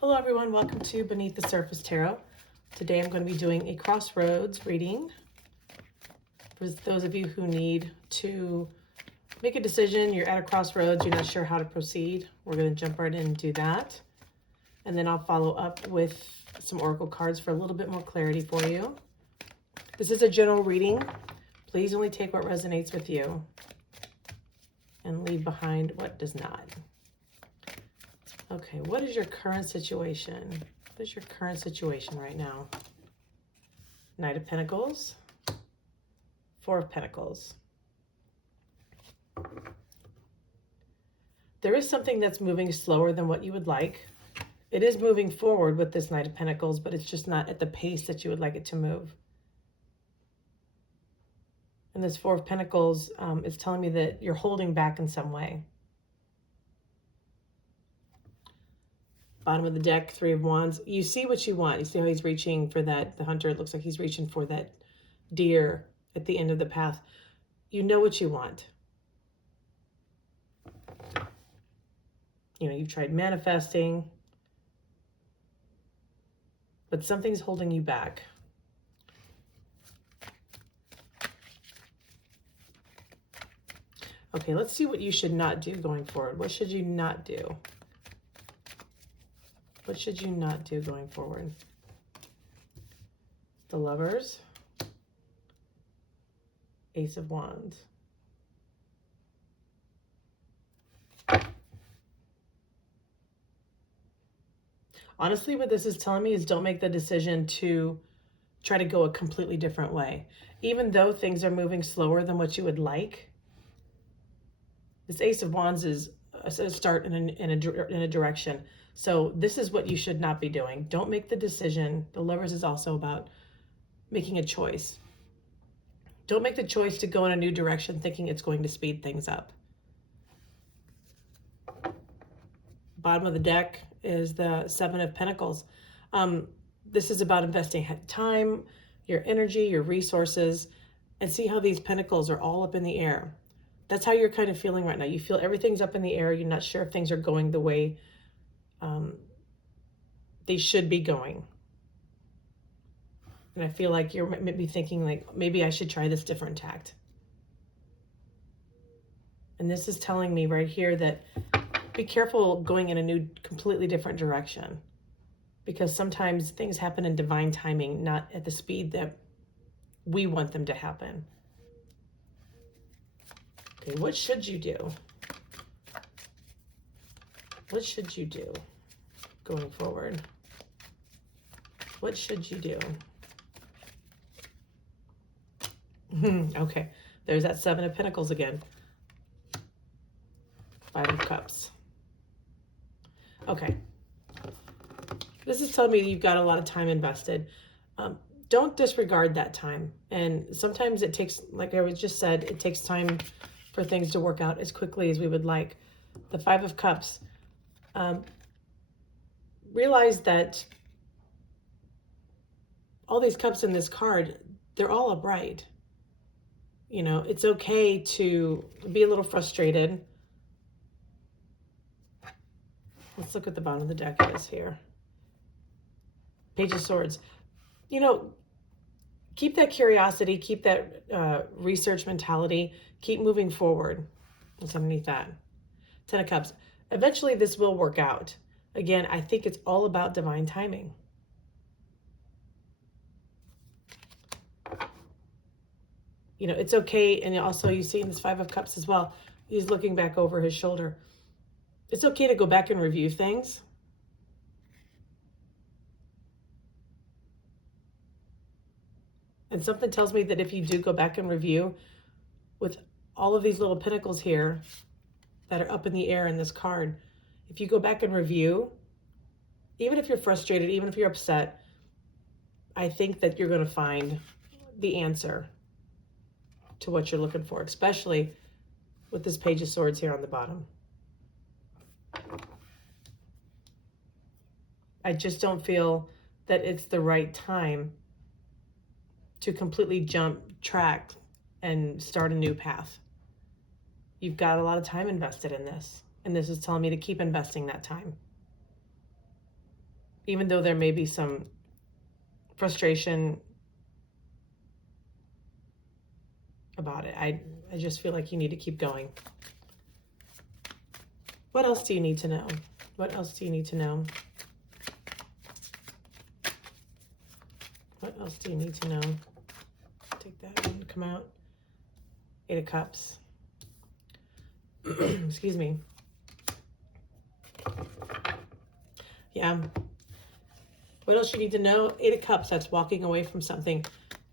Hello everyone, welcome to Beneath the Surface Tarot. Today I'm going to be doing a crossroads reading for those of you who need to make a decision. You're at a crossroads, you're not sure how to proceed. We're going to jump right in and do that. And then I'll follow up with some oracle cards for a little bit more clarity for you. This is a general reading. Please only take what resonates with you and leave behind what does not. Okay, what is your current situation? What is your current situation right now? Knight of Pentacles, Four of Pentacles. There is something that's moving slower than what you would like. It is moving forward with this Knight of Pentacles, but it's just not at the pace that you would like it to move. And this Four of Pentacles is telling me that you're holding back in some way. Bottom of the deck, Three of Wands. You see what you want. You see how he's reaching for that, the hunter, it looks like he's reaching for that deer at the end of the path. You know what you want. You know, you've tried manifesting, but something's holding you back. Okay, let's see what you should not do going forward. What should you not do? What should you not do going forward? The Lovers, Ace of Wands. Honestly, what this is telling me is don't make the decision to try to go a completely different way. Even though things are moving slower than what you would like, this Ace of Wands is a start in a direction. So this is what you should not be doing. Don't make the decision. The Lovers is also about making a choice. Don't make the choice to go in a new direction thinking it's going to speed things up. Bottom of the deck is the Seven of Pentacles. This is about investing time, your energy, your resources, and see how these pentacles are all up in the air. That's how you're kind of feeling right now. You feel everything's up in the air. You're not sure if things are going the way they should be going. And I feel like you're maybe thinking like, maybe I should try this different tact. And this is telling me right here that be careful going in a new, completely different direction. Because sometimes things happen in divine timing, not at the speed that we want them to happen. Okay, what should you do? What should you do going forward? What should you do? Okay, there's that Seven of Pentacles again. Five of Cups. Okay. This is telling me you've got a lot of time invested. Don't disregard that time. And sometimes it takes, like I just said, it takes time for things to work out as quickly as we would like. The Five of Cups. Realize that all these cups in this card, they're all upright. You know, it's okay to be a little frustrated. Let's look at the bottom of the deck is here. Page of Swords. You know, keep that curiosity, keep that research mentality, keep moving forward. What's underneath that? Ten of Cups. Eventually this will work out. Again, I think it's all about divine timing. You know, it's okay. And also you see in this Five of Cups as well, he's looking back over his shoulder. It's okay to go back and review things. And something tells me that if you do go back and review with all of these little pentacles here that are up in the air in this card, if you go back and review, even if you're frustrated, even if you're upset, I think that you're going to find the answer to what you're looking for, especially with this Page of Swords here on the bottom. I just don't feel that it's the right time to completely jump track and start a new path. You've got a lot of time invested in this, and this is telling me to keep investing that time. even though there may be some frustration about it, I just feel like you need to keep going. What else do you need to know? What else do you need to know? What else do you need to know? Take that and come out. 8 of Cups. Excuse me. Yeah. What else you need to know? 8 of Cups, that's walking away from something.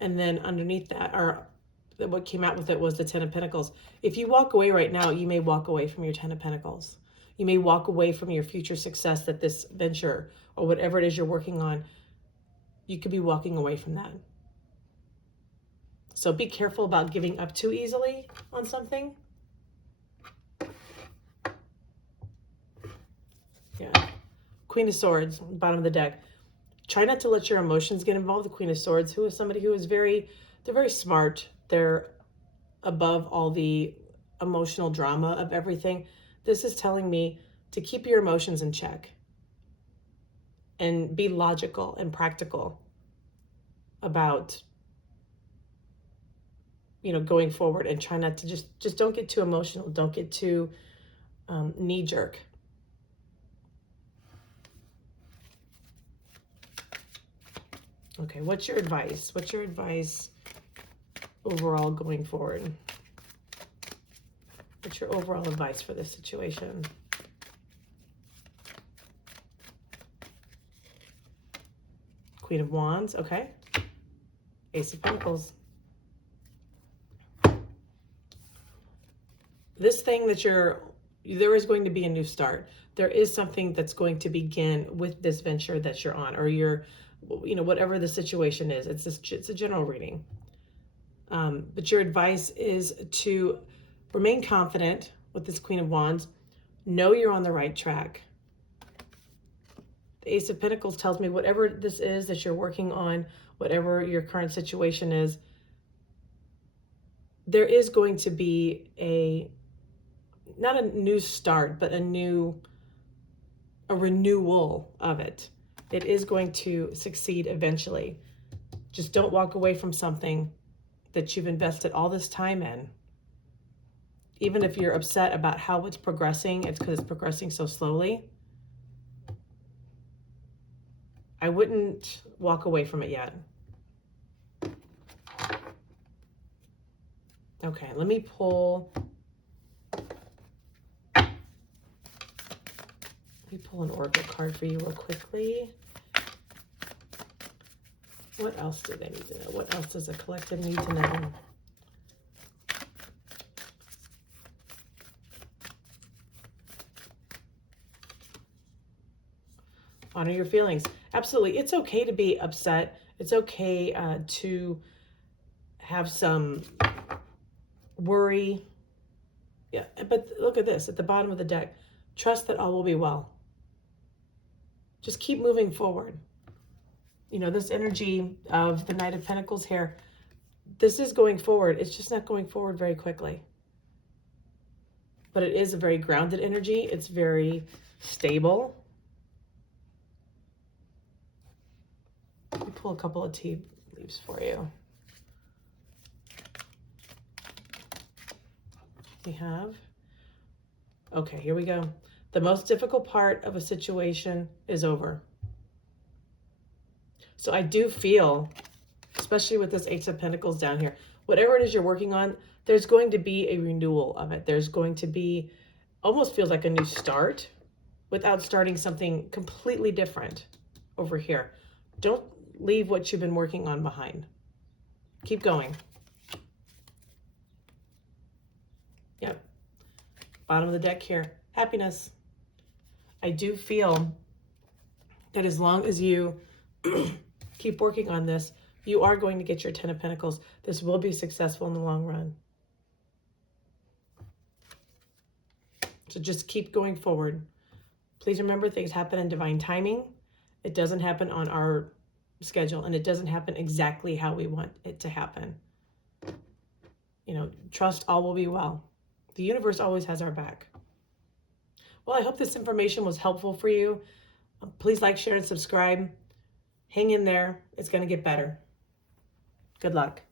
And then underneath that, or what came out with it was the 10 of Pentacles. If you walk away right now, you may walk away from your 10 of Pentacles. You may walk away from your future success, that this venture or whatever it is you're working on, you could be walking away from that. So be careful about giving up too easily on something. Yeah. Queen of Swords, bottom of the deck. Try not to let your emotions get involved. The Queen of Swords, who is somebody who is they're very smart. They're above all the emotional drama of everything. This is telling me to keep your emotions in check and be logical and practical about, you know, going forward, and try not to just don't get too emotional. Don't get too knee jerk. Okay, what's your advice? What's your advice overall going forward? What's your overall advice for this situation? Queen of Wands, okay. Ace of Pentacles. This thing that there is going to be a new start. There is something that's going to begin with this venture that you're on, or you know, whatever the situation is. It's a general reading. But your advice is to remain confident with this Queen of Wands. Know you're on the right track. The Ace of Pentacles tells me whatever this is that you're working on, whatever your current situation is, there is going to be not a new start, but a renewal of it. It is going to succeed eventually. Just don't walk away from something that you've invested all this time in. Even if you're upset about how it's progressing, it's because it's progressing so slowly. I wouldn't walk away from it yet. Okay, let me pull an oracle card for you real quickly. What else do they need to know? What else does a collective need to know? Honor your feelings. Absolutely. It's okay to be upset. It's okay to have some worry. Yeah, but look at this at the bottom of the deck. Trust that all will be well. Just keep moving forward. You know, this energy of the Knight of Pentacles here, this is going forward. It's just not going forward very quickly. But it is a very grounded energy. It's very stable. Let me pull a couple of tea leaves for you. We have, okay, here we go. The most difficult part of a situation is over. So I do feel, especially with this Ace of Pentacles down here, whatever it is you're working on, there's going to be a renewal of it. There's going to be, almost feels like a new start without starting something completely different over here. Don't leave what you've been working on behind. Keep going. Yep. Bottom of the deck here. Happiness. I do feel that as long as you keep working on this, you are going to get your 10 of Pentacles. This will be successful in the long run. So just keep going forward. Please remember, things happen in divine timing. It doesn't happen on our schedule, and it doesn't happen exactly how we want it to happen. You know, trust all will be well. The universe always has our back. Well, I hope this information was helpful for you. Please like, share, and subscribe. Hang in there. It's going to get better. Good luck.